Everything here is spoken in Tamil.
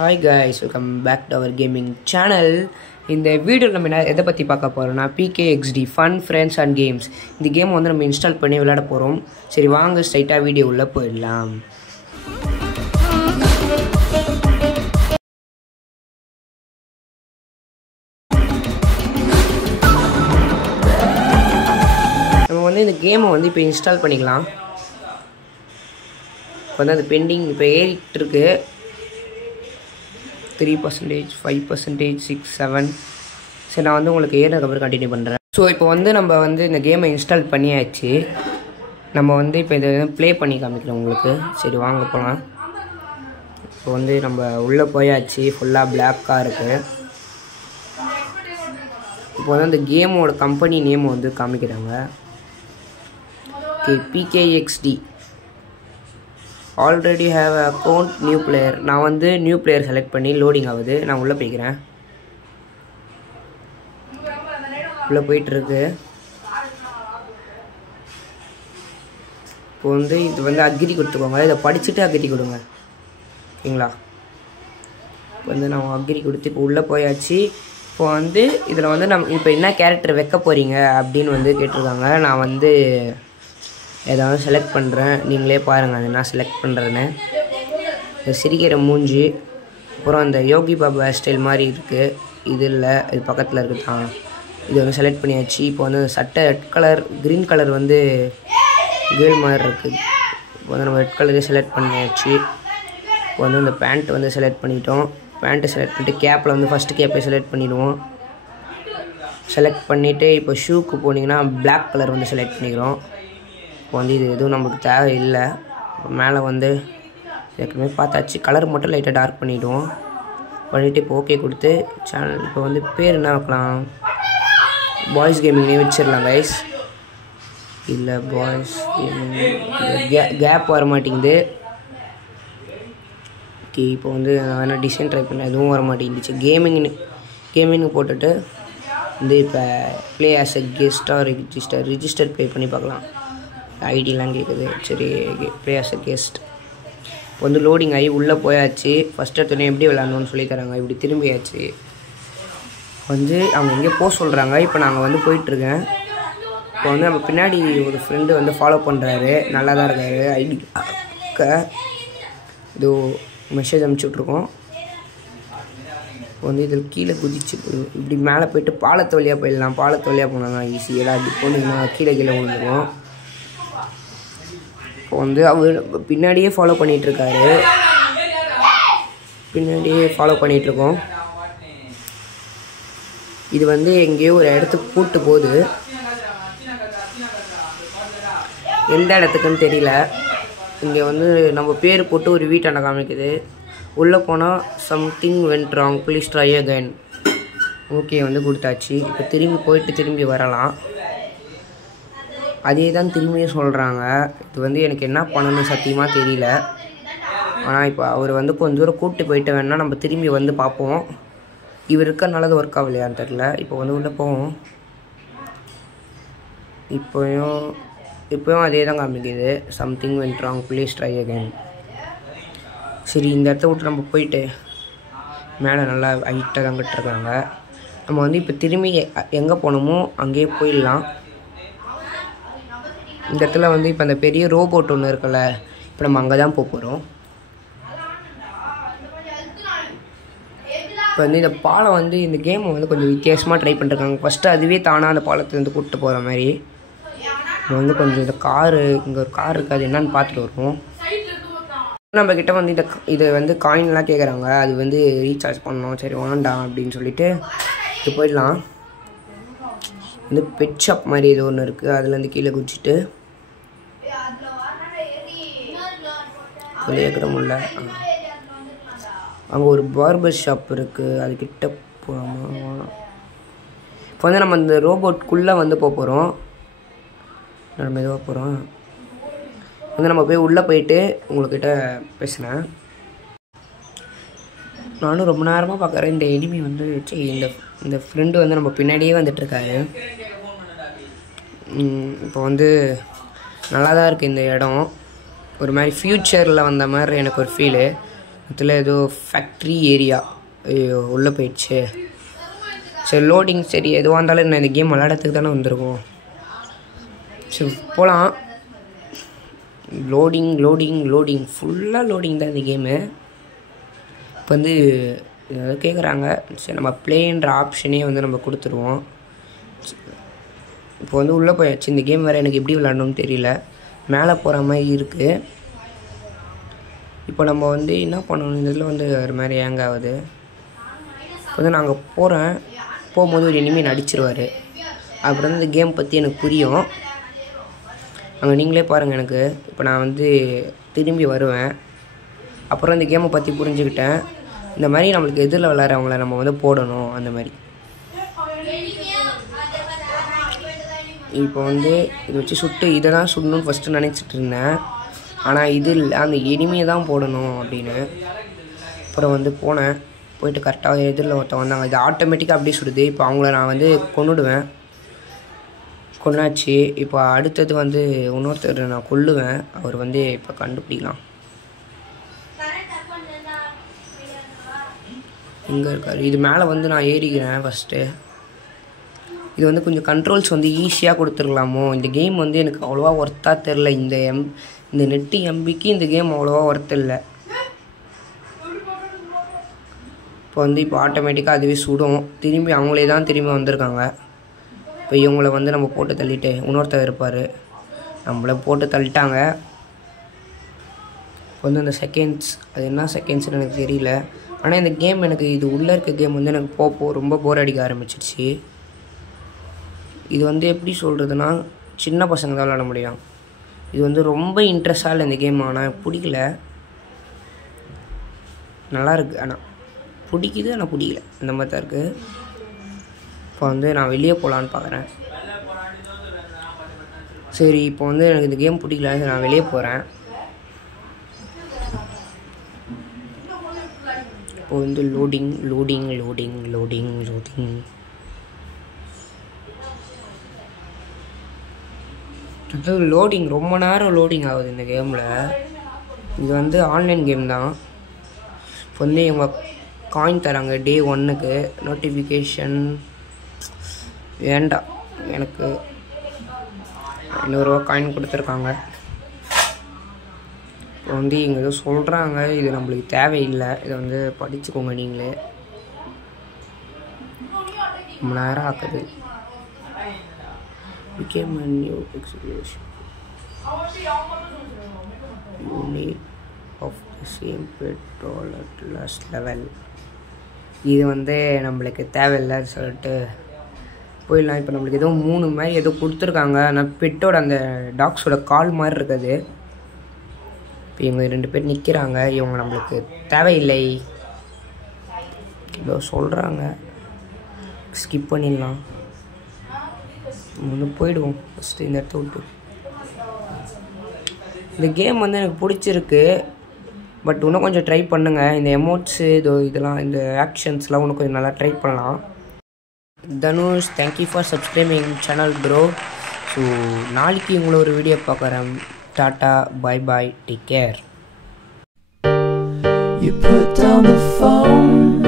Hi guys, welcome back to our gaming channel. இந்த வீடியோவில் நம்ம எதை பற்றி பார்க்க போகிறோம்னா PKXD Fun Friends and Games. இந்த கேம் வந்து நம்ம இன்ஸ்டால் பண்ணி விளையாட போகிறோம். சரி வாங்க ஸ்ட்ரைட்டாக வீடியோ உள்ளே போயிடலாம். நம்ம வந்து இந்த கேமை வந்து இப்போ இன்ஸ்டால் பண்ணிக்கலாம். இப்போ வந்து அது பெண்டிங் இப்போ ஏறிட்டு இருக்கு. 3%, 5%, 6, 7. சரி நான் வந்து உங்களுக்கு ஏறினதுக்கப்புறம் கண்டினியூ பண்ணுறேன். ஸோ இப்போ வந்து நம்ம வந்து இந்த கேமை இன்ஸ்டால் பண்ணியாச்சு. நம்ம வந்து இப்போ இதை ப்ளே பண்ணி காமிக்கிறோம் உங்களுக்கு. சரி வாங்க போகலாம். இப்போ வந்து நம்ம உள்ளே போயாச்சு. ஃபுல்லாக பிளாக்காக இருக்குது. இப்போ வந்து அந்த கேமோட கம்பெனி நேம் வந்து காமிக்கிறாங்க. PKXD already have account new player. நான் வந்து நியூ பிளேயர் செலக்ட் பண்ணி லோடிங் ஆகுது. நான் உள்ளே போய்க்கிறேன். உள்ளே போயிட்டுருக்கு. இப்போ வந்து இது வந்து அக்ரி கொடுத்துக்கோங்க. இதை படிச்சுட்டு அக்ரி கொடுங்க, ஓகேங்களா? இப்போ வந்து நான் அக்ரி கொடுத்து இப்போ உள்ளே போயாச்சு. இப்போ வந்து இதில் வந்து நம்ம இப்போ என்ன கேரக்டர் வைக்க போகிறீங்க அப்படின்னு வந்து கேட்டிருக்காங்க. நான் வந்து ஏதாவது செலக்ட் பண்ணுறேன். நீங்களே பாருங்கள் அது நான் செலக்ட் பண்ணுறேன்னு. இந்த சிரிக்கிற மூஞ்சி, அப்புறம் அந்த யோகி பாபா ஸ்டைல் மாதிரி இருக்குது. இது இல்லை, இது பக்கத்தில் இருக்குது தான். இது வந்து செலக்ட் பண்ணியாச்சு. இப்போ வந்து சட்டை ரெட் கலர், க்ரீன் கலர் வந்து கேர்ள் மாதிரி இருக்குது. இப்போ வந்து நம்ம ரெட் கலரே செலக்ட் பண்ணியாச்சு. இப்போ வந்து இந்த பேண்ட் வந்து செலக்ட் பண்ணிட்டோம். பேண்ட்டை செலக்ட் பண்ணிட்டு கேப்பில் வந்து ஃபஸ்ட்டு கேப்பை செலக்ட் பண்ணிடுவோம். செலக்ட் பண்ணிவிட்டு இப்போ ஷூக்கு போனீங்கன்னா பிளாக் கலர் வந்து செலக்ட் பண்ணிக்கிறோம். இப்போ வந்து இது எதுவும் நம்மளுக்கு தேவையில்லை. இப்போ மேலே வந்து ஏற்கனவே பார்த்தாச்சு. கலர் மட்டும் லைட்டாக டார்க் பண்ணிவிடுவோம். பண்ணிவிட்டு இப்போ ஓகே கொடுத்து சேனல் இப்போ வந்து பேர் என்ன வைக்கலாம்? பாய்ஸ் கேமிங்னே வச்சிடலாம் கைஸ். இல்லை பாய்ஸ் கேமிங் கேப் வர மாட்டேங்குது. ஓகே இப்போ வந்து நான் வேணால் டிசைன் ட்ரை பண்ணேன், எதுவும் வர மாட்டேங்குச்சு. கேமிங்னு போட்டுட்டு வந்து இப்போ ப்ளே ஆஸ் எ கெஸ்ட்டாக ரிஜிஸ்டர் ப்ளே பண்ணி பார்க்கலாம். ஐடிலாம் கேட்குது. சரி ப்ளே ஆஸ் எ கெஸ்ட். இப்போ வந்து லோடிங் ஆகி உள்ளே போயாச்சு. ஃபஸ்ட் எடுத்தோடனே எப்படி விளாட்ணுன்னு சொல்லி தராங்க. இப்படி திரும்பியாச்சு. வந்து அவங்க எங்கேயோ போக சொல்கிறாங்க. இப்போ நாங்கள் வந்து போயிட்டுருக்கேன். இப்போ வந்து நம்ம பின்னாடி ஒரு ஃப்ரெண்டு வந்து ஃபாலோ பண்ணுறாரு. நல்லா தான் இருக்காரு. ஐடி இதோ மெசேஜ் அனுப்பிச்சுட்ருக்கோம். இப்போ வந்து இதில் கீழே குதிச்சு இப்படி மேலே போய்ட்டு பாலத்து வழியாக போயிடலாம். பாலத்து வழியாக போனாங்க ஈஸி. எல்லாம் இப்படி போனீங்கன்னா கீழே விழுந்துடும். இப்போ வந்து அவர் பின்னாடியே ஃபாலோ பண்ணிகிட்ருக்காரு. பின்னாடியே ஃபாலோ பண்ணிகிட்ருக்கோம். இது வந்து எங்கேயோ ஒரு இடத்துக்கு கூப்பிட்டு போகுது. எந்த இடத்துக்குன்னு தெரியல. இங்கே வந்து நம்ம பேர் போட்டு ஒரு வீட்டாண்ட காமிக்குது. உள்ளே போனால் something went wrong please try again. Okay வந்து கொடுத்தாச்சு. இப்போ திரும்பி போயிட்டு திரும்பி வரலாம். அதே தான் திரும்பியும் சொல்கிறாங்க. இது வந்து எனக்கு என்ன பண்ணணும்னு சத்தியமாக தெரியல. ஆனால் இப்போ அவர் வந்து கொஞ்சம் தூரம் கூப்பிட்டு போயிட்டு வேணால் நம்ம திரும்பி வந்து பார்ப்போம். இவர் இருக்கிறனால அது ஒர்க் ஆகலையான்னு தெரில. இப்போ வந்து உள்ளே போவோம். இப்போயும் அதே தான் காமிக்குது. Something went wrong please try again. சரி இந்த இடத்த விட்டு நம்ம போயிட்டு மேலே நல்லா ஹைட்டாக தான் கட்டிருக்காங்க. நம்ம வந்து இப்போ திரும்பி எங்கே போனோமோ அங்கேயே போயிடலாம். இந்த இடத்துல வந்து இப்போ அந்த பெரிய ரோபோட் ஒன்று இருக்குல்ல, இப்போ நம்ம அங்கே தான் போகிறோம். இப்போ வந்து இந்த பாலம் வந்து இந்த கேமை வந்து கொஞ்சம் வித்தியாசமாக ட்ரை பண்ணிருக்காங்க. ஃபஸ்ட்டு அதுவே தானாக அந்த பாலத்தை வந்து கூப்பிட்டு போகிற மாதிரி. நம்ம வந்து கொஞ்சம் இந்த காரு, இங்கே ஒரு கார் இருக்குது, அது என்னன்னு பார்த்துட்டு வருவோம். நம்மக்கிட்ட வந்து இதை வந்து காயின்லாம் கேட்குறாங்க. அது வந்து ரீசார்ஜ் பண்ணணும். சரி வேண்டாம் அப்படின்னு சொல்லிட்டு இது போயிடலாம். வந்து பெட் ஷாப் மாதிரி ஏதோ ஒன்று இருக்குது. அதுலேருந்து கீழே குதிச்சுட்டு வெளியேக்கிற முடியல. அங்கே ஒரு பார்பர் ஷாப் இருக்குது, அதுக்கிட்ட போகலாமா? இப்போ வந்து நம்ம இந்த ரோபோட்குள்ளே வந்து போகிறோம். நம்ம எதுவாக போகிறோம் வந்து நம்ம போய் உள்ளே போயிட்டு உங்கள்கிட்ட பேசுகிறேன். நானும் ரொம்ப நேரமாக பார்க்குறேன். இந்த எனிமி வந்து இந்த ஃப்ரெண்டு வந்து நம்ம பின்னாடியே வந்துட்டுருக்காரு. இப்போ வந்து நல்லா தான் இருக்குது இந்த இடம். ஒரு மாதிரி ஃப்யூச்சரில் வந்த மாதிரி எனக்கு ஒரு ஃபீலு. அதில் ஏதோ ஃபேக்ட்ரி ஏரியா. ஐயோ உள்ளே போயிடுச்சு. சரி லோடிங் சரி எதுவாக இருந்தாலும் என்ன இந்த கேம் விளையாடுறதுக்கு தானே வந்திருக்கும். சரி போகலாம். லோடிங் லோடிங் லோடிங் ஃபுல்லாக லோடிங் தான் இந்த கேமு. இப்போ வந்து ஏதாவது கேட்குறாங்க. சரி நம்ம ப்ளேன்ற ஆப்ஷனே வந்து நம்ம கொடுத்துருவோம். இப்போ வந்து உள்ளே போயாச்சு. இந்த கேம் வேறு எனக்கு எப்படி விளாடணும்னு தெரியல. மேலே போகிற மாதிரி இருக்குது. இப்போ நம்ம வந்து என்ன பண்ணணும், இந்த இதில் வந்து ஒரு மாதிரி ஏங்க ஆகுது. இப்போ வந்து நாங்கள் போகும்போது ஒரு இனிமேல் நடிச்சிருவார். அப்புறம் வந்து இந்த கேம் பற்றி எனக்கு புரியும். அங்கே நீங்களே பாருங்கள். எனக்கு இப்போ நான் வந்து திரும்பி வருவேன். அப்புறம் இந்த கேமை பற்றி புரிஞ்சுக்கிட்டேன். இந்த மாதிரி நம்மளுக்கு எதிரில் விளையாடுறவங்கள நம்ம வந்து போடணும். அந்த மாதிரி இப்போ வந்து இதை வச்சு இதை தான் சுடணும்னு ஃபஸ்ட்டு நினச்சிட்டு இருந்தேன். ஆனால் இது இல்லை, அந்த எனிமையை தான் போடணும் அப்படின்னு. அப்புறம் வந்து போயிட்டு கரெக்டாக எதிரில் ஒருத்தவங்க வந்தாங்க. இது ஆட்டோமேட்டிக்காக அப்படியே சுடுது. இப்போ அவங்கள நான் வந்து கொன்னுடுவேன். கொன்னாச்சு. இப்போ அடுத்தது வந்து இன்னொருத்தர் நான் கொல்லுவேன். அவர் வந்து இப்போ கண்டுபிடிக்கலாம். எங்கே இருக்கார்? இது மேலே வந்து நான் ஏறிக்கிறேன் ஃபஸ்ட்டு. இது வந்து கொஞ்சம் கண்ட்ரோல்ஸ் வந்து ஈஸியாக கொடுத்துருக்கலாமோ. இந்த கேம் வந்து எனக்கு அவ்வளோவா ஒர்த்தாக தெரில. இந்த நெட்டு எம்பிக்கு இந்த கேம் அவ்வளோவா ஒர்த் இல்லை. இப்போ ஆட்டோமேட்டிக்காக அதுவே சுடும். திரும்பி அவங்களே தான் திரும்பி வந்திருக்காங்க. இப்போ இவங்கள வந்து நம்ம போட்டு தள்ளிட்டு இன்னொருத்தர் இருப்பார். நம்மளை போட்டு தள்ளிட்டாங்க. இப்போ வந்து இந்த செகண்ட்ஸ் அது என்ன செகண்ட்ஸ்னு எனக்கு தெரியல. ஆனால் இந்த கேம் எனக்கு இது உள்ளே இருக்க கேம் வந்து எனக்கு ரொம்ப போர் அடிக்க ஆரம்பிச்சிடுச்சு. இது வந்து எப்படி சொல்கிறதுனா சின்ன பசங்க தான் விளாட முடியும். இது வந்து ரொம்ப இன்ட்ரெஸ்டாக இல்லை இந்த கேம். ஆனால் பிடிக்கல. நல்லாயிருக்கு ஆனால் பிடிக்குது, ஆனால் பிடிக்கல இந்த மாதிரி தான் இருக்குது. இப்போ வந்து நான் வெளியே போகலான்னு பார்க்குறேன். சரி இப்போ வந்து எனக்கு இந்த கேம் பிடிக்கல, நான் வெளியே போகிறேன். இப்போ வந்து loading loading loading loading loading. அதாவது லோடிங் ரொம்ப நேரம் லோடிங் ஆகுது இந்த கேமில். இது வந்து ஆன்லைன் கேம் தான். இப்போ வந்து இவங்க காயின் தராங்க டே 1க்கு. நோட்டிஃபிகேஷன் வேண்டாம் எனக்கு. 500 ரூபா காயின் கொடுத்துருக்காங்க. இப்போ வந்து இங்கே ஏதோ சொல்கிறாங்க. இது நம்மளுக்கு தேவையில்லை. இதை வந்து படிச்சுக்கோங்க நீங்களே. ரொம்ப நேரம் ஆக்குது. Became a new exhibition. Unit of the same petrol at last level. இது வந்து நம்மளுக்கு தேவையில்லை சொல்லிட்டு போயிடலாம். இப்போ நம்மளுக்கு ஏதோ 3 மாதிரி ஏதோ கொடுத்துருக்காங்க. ஆனால் பெட்டோட அந்த டாக்ஸோட கால் மாதிரி இருக்குது. இப்போ இவங்க 2 பேர் நிற்கிறாங்க. இவங்க நம்மளுக்கு தேவையில்லை ஏதோ சொல்கிறாங்க. ஸ்கிப் பண்ணிடலாம். போயிடுவோம் ஃபஸ்ட்டு இந்த இடத்த விட்டு. இந்த கேம் வந்து எனக்கு பிடிச்சிருக்கு. பட் இன்னும் கொஞ்சம் ட்ரை பண்ணுங்கள். இந்த எமோட்ஸு இதெல்லாம் இந்த ஆக்ஷன்ஸ்லாம் இன்னும் கொஞ்சம் நல்லா ட்ரை பண்ணலாம். Dhanush, thank you for subscribing channel bro. So நாளைக்கு உங்களை ஒரு வீடியோ பார்க்குறேன். Tata, bye bye, take care. You put down the phone.